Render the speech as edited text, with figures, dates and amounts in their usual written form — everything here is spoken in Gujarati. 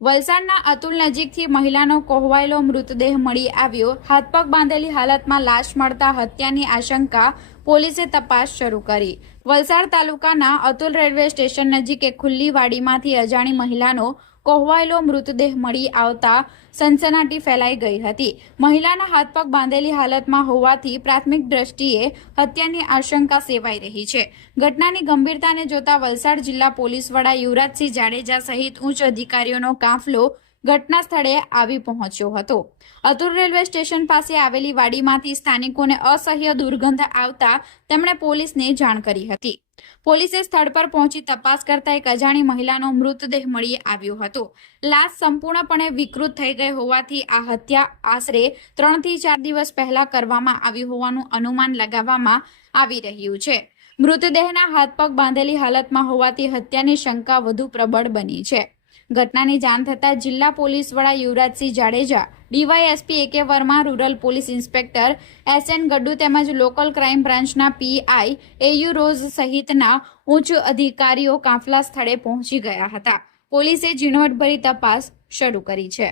વલસાડના અતુલ નજીકથી મહિલાનો કોહવાયેલો મૃતદેહ મળી આવ્યો। હાથપગ બાંધેલી હાલતમાં લાશ મળતા હત્યાની આશંકા, પોલીસે તપાસ શરૂ કરી। વલસાડ તાલુકાના અતુલ રેલવે સ્ટેશન નજીક એક ખુલ્લી વાડીમાંથી અજાણી મહિલાનો કોહવાયેલો મૃતદેહ મળી આવતા સનસનાટી ફેલાઈ ગઈ હતી। મહિલાના હાથપગ બાંધેલી હાલતમાં હોવાથી પ્રાથમિક દ્રષ્ટિએ હત્યાની આશંકા સેવાઈ રહી છે। ઘટનાની ગંભીરતાને જોતા વલસાડ જિલ્લા પોલીસ વડા યુવરાજસિંહ જાડેજા સહિત ઉચ્ચ અધિકારીઓનો કાફલો ઘટના સ્થળે આવી પહોંચ્યો હતો। અતુલ રેલવે સ્ટેશન પાસે આવેલી વાડીમાંથી સ્થાનિકોને અસહ્ય દુર્ગંધ આવતા તેમણે પોલીસને જાણ કરી હતી। પોલીસે સ્થળ પર પહોંચી તપાસ કરતા એક અજાણી મહિલાનો મૃતદેહ મળી આવ્યો હતો। લાશ સંપૂર્ણપણે વિકૃત થઈ ગઈ હોવાથી આ હત્યા આશરે 3 થી 4 દિવસ પહેલા કરવામાં આવી હોવાનું અનુમાન લગાવવામાં આવી રહ્યું છે। મૃતદેહના હાથપગ બાંધેલી હાલતમાં હોવાથી હત્યાની શંકા વધુ પ્રબળ બની છે। ઘટનાની જાણ થતાં જિલ્લા પોલીસ વડા Yuvrajsinh Jadeja, DYSP A K. Verma, rural police inspector S N. Gaddu તેમજ લોકલ ક્રાઇમ બ્રાન્ચના પીઆઈ એ.યુ. રોઝ સહિતના ઉચ્ચ અધિકારીઓ કાફલા સ્થળે પહોંચી ગયા હતા। પોલીસે ઝીણવટભરી તપાસ શરૂ કરી છે।